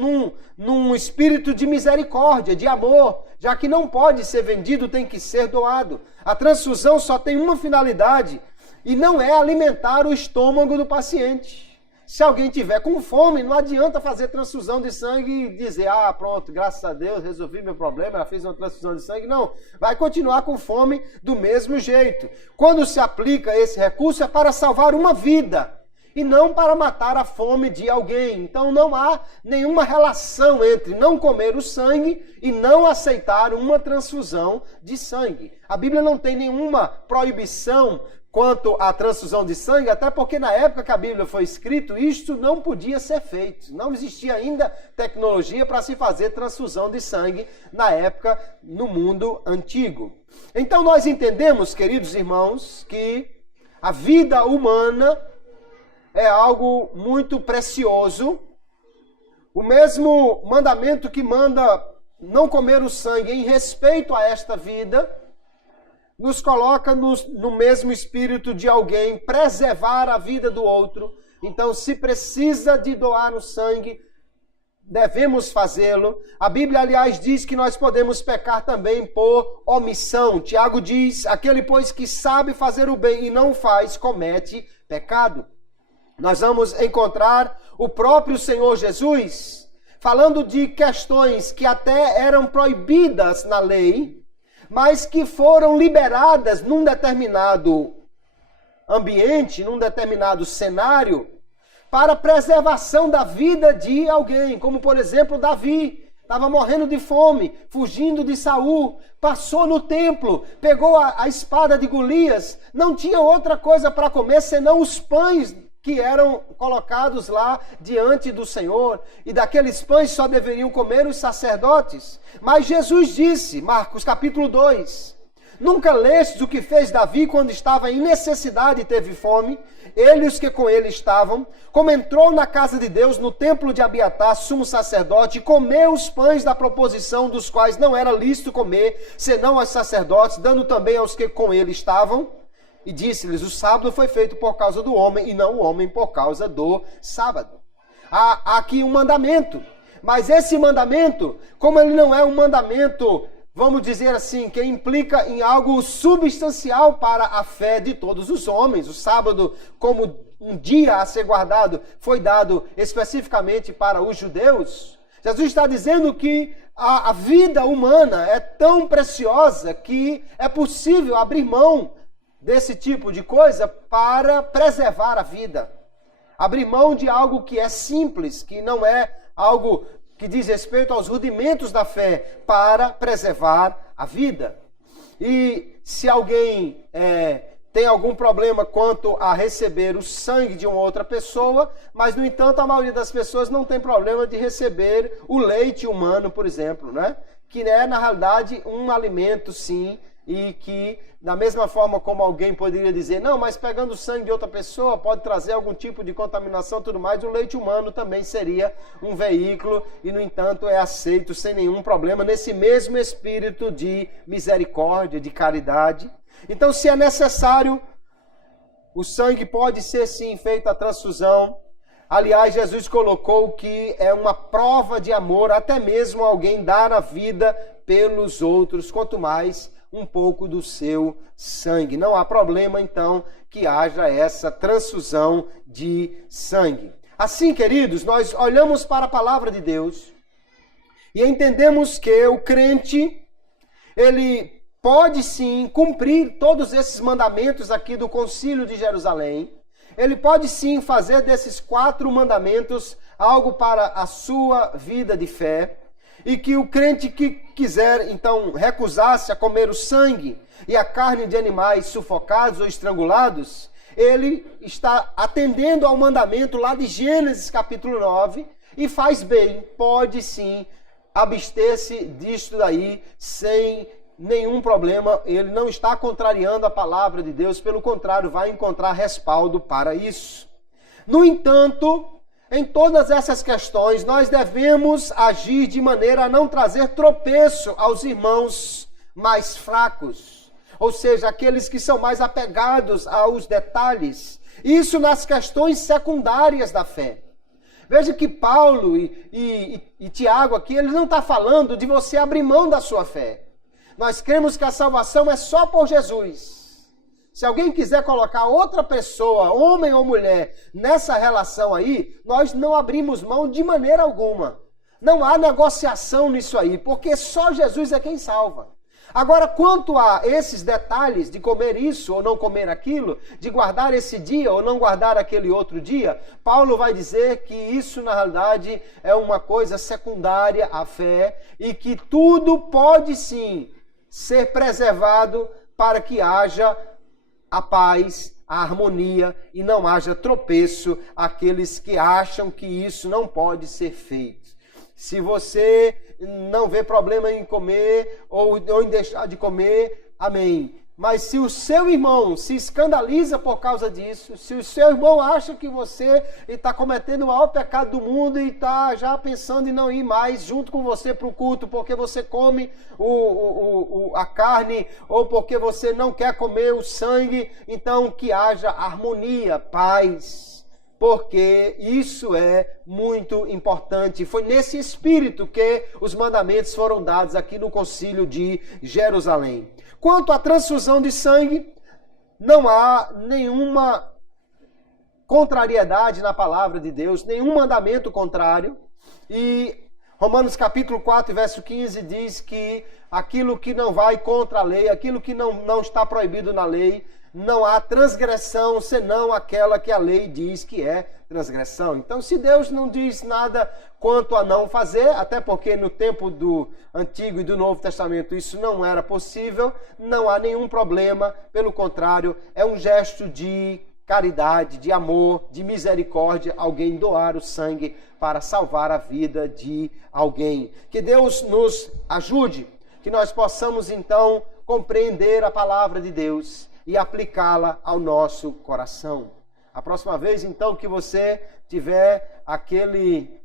num espírito de misericórdia, de amor, já que não pode ser vendido, tem que ser doado. A transfusão só tem uma finalidade, e não é alimentar o estômago do paciente. Se alguém tiver com fome, não adianta fazer transfusão de sangue e dizer, pronto, graças a Deus, resolvi meu problema, já fiz uma transfusão de sangue. Não, vai continuar com fome do mesmo jeito. Quando se aplica esse recurso é para salvar uma vida e não para matar a fome de alguém. Então não há nenhuma relação entre não comer o sangue e não aceitar uma transfusão de sangue. A Bíblia não tem nenhuma proibição quanto à transfusão de sangue, até porque na época que a Bíblia foi escrita, isto não podia ser feito. Não existia ainda tecnologia para se fazer transfusão de sangue na época no mundo antigo. Então nós entendemos, queridos irmãos, que a vida humana é algo muito precioso. O mesmo mandamento que manda não comer o sangue em respeito a esta vida, nos coloca no mesmo espírito de alguém preservar a vida do outro. Então, se precisa de doar o sangue, devemos fazê-lo. A Bíblia, aliás, diz que nós podemos pecar também por omissão. Tiago diz, aquele, pois, que sabe fazer o bem e não o faz, comete pecado. Nós vamos encontrar o próprio Senhor Jesus falando de questões que até eram proibidas na lei, mas que foram liberadas num determinado ambiente, num determinado cenário, para a preservação da vida de alguém. Como, por exemplo, Davi estava morrendo de fome, fugindo de Saul, passou no templo, pegou a espada de Golias, não tinha outra coisa para comer senão os pães que eram colocados lá diante do Senhor, e daqueles pães só deveriam comer os sacerdotes. Mas Jesus disse, Marcos capítulo 2, nunca lestes o que fez Davi quando estava em necessidade e teve fome, ele e os que com ele estavam, como entrou na casa de Deus, no templo de Abiatar, sumo sacerdote, e comeu os pães da proposição, dos quais não era lícito comer, senão aos sacerdotes, dando também aos que com ele estavam. E disse-lhes, o sábado foi feito por causa do homem, e não o homem por causa do sábado. Há aqui um mandamento, mas esse mandamento, como ele não é um mandamento, vamos dizer assim, que implica em algo substancial para a fé de todos os homens. O sábado, como um dia a ser guardado, foi dado especificamente para os judeus. Jesus está dizendo que a vida humana é tão preciosa que é possível abrir mão desse tipo de coisa para preservar a vida. Abrir mão de algo que é simples, que não é algo que diz respeito aos rudimentos da fé, para preservar a vida. E se alguém tem algum problema quanto a receber o sangue de uma outra pessoa, mas, no entanto, a maioria das pessoas não tem problema de receber o leite humano, por exemplo, né? Que é, na realidade, um alimento, sim, e que, da mesma forma como alguém poderia dizer, não, mas pegando o sangue de outra pessoa pode trazer algum tipo de contaminação e tudo mais, o leite humano também seria um veículo e, no entanto, é aceito sem nenhum problema, nesse mesmo espírito de misericórdia, de caridade. Então, se é necessário, o sangue pode ser, sim, feita a transfusão. Aliás, Jesus colocou que é uma prova de amor, até mesmo alguém dar a vida pelos outros, quanto mais um pouco do seu sangue. Não há problema, então, que haja essa transfusão de sangue. Assim, queridos, nós olhamos para a palavra de Deus e entendemos que o crente, ele pode sim cumprir todos esses mandamentos aqui do Concílio de Jerusalém. Ele pode sim fazer desses 4 mandamentos algo para a sua vida de fé. E que o crente que quiser, então, recusar-se a comer o sangue e a carne de animais sufocados ou estrangulados, ele está atendendo ao mandamento lá de Gênesis capítulo 9 e faz bem, pode sim abster-se disto daí sem nenhum problema. Ele não está contrariando a palavra de Deus, pelo contrário, vai encontrar respaldo para isso. No entanto, em todas essas questões, nós devemos agir de maneira a não trazer tropeço aos irmãos mais fracos, ou seja, aqueles que são mais apegados aos detalhes. Isso nas questões secundárias da fé. Veja que Paulo e Tiago aqui, ele não está falando de você abrir mão da sua fé. Nós cremos que a salvação é só por Jesus. Se alguém quiser colocar outra pessoa, homem ou mulher, nessa relação aí, nós não abrimos mão de maneira alguma. Não há negociação nisso aí, porque só Jesus é quem salva. Agora, quanto a esses detalhes de comer isso ou não comer aquilo, de guardar esse dia ou não guardar aquele outro dia, Paulo vai dizer que isso, na realidade, é uma coisa secundária à fé e que tudo pode, sim, ser preservado para que haja a paz, a harmonia e não haja tropeço àqueles que acham que isso não pode ser feito. Se você não vê problema em comer ou em deixar de comer, amém. Mas se o seu irmão se escandaliza por causa disso, se o seu irmão acha que você está cometendo o maior pecado do mundo e está já pensando em não ir mais junto com você para o culto porque você come a carne ou porque você não quer comer o sangue, então que haja harmonia, paz. porque isso é muito importante. Foi nesse espírito que os mandamentos foram dados aqui no Concílio de Jerusalém. Quanto à transfusão de sangue, não há nenhuma contrariedade na palavra de Deus, nenhum mandamento contrário. E Romanos capítulo 4, verso 15 diz que aquilo que não vai contra a lei, aquilo que não está proibido na lei, não há transgressão senão aquela que a lei diz que é transgressão. Então, se Deus não diz nada quanto a não fazer, até porque no tempo do Antigo e do Novo Testamento isso não era possível, não há nenhum problema. Pelo contrário, é um gesto de caridade, de amor, de misericórdia, alguém doar o sangue para salvar a vida de alguém. Que Deus nos ajude, que nós possamos então compreender a palavra de Deus e aplicá-la ao nosso coração. A próxima vez, então, que você tiver aquela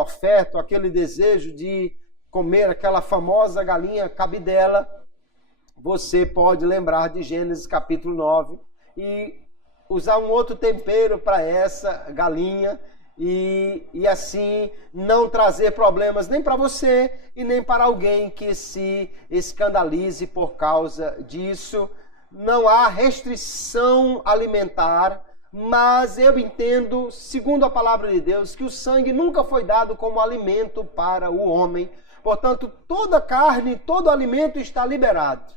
oferta, aquele desejo de comer aquela famosa galinha cabidela, você pode lembrar de Gênesis capítulo 9 e usar um outro tempero para essa galinha e assim não trazer problemas nem para você e nem para alguém que se escandalize por causa disso. Não há restrição alimentar, mas eu entendo, segundo a palavra de Deus, que o sangue nunca foi dado como alimento para o homem. Portanto, toda carne, todo alimento está liberado,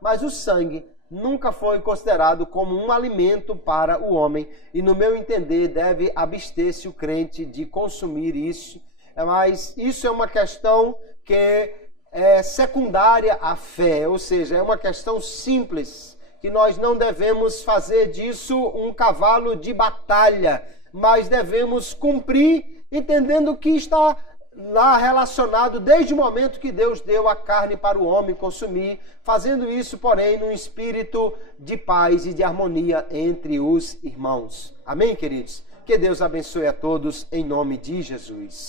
mas o sangue nunca foi considerado como um alimento para o homem. E no meu entender, deve abster-se o crente de consumir isso. Mas isso é uma questão que é secundária à fé, ou seja, é uma questão simples, que nós não devemos fazer disso um cavalo de batalha, mas devemos cumprir, entendendo que está lá relacionado desde o momento que Deus deu a carne para o homem consumir, fazendo isso, porém, num espírito de paz e de harmonia entre os irmãos. Amém, queridos? Que Deus abençoe a todos em nome de Jesus.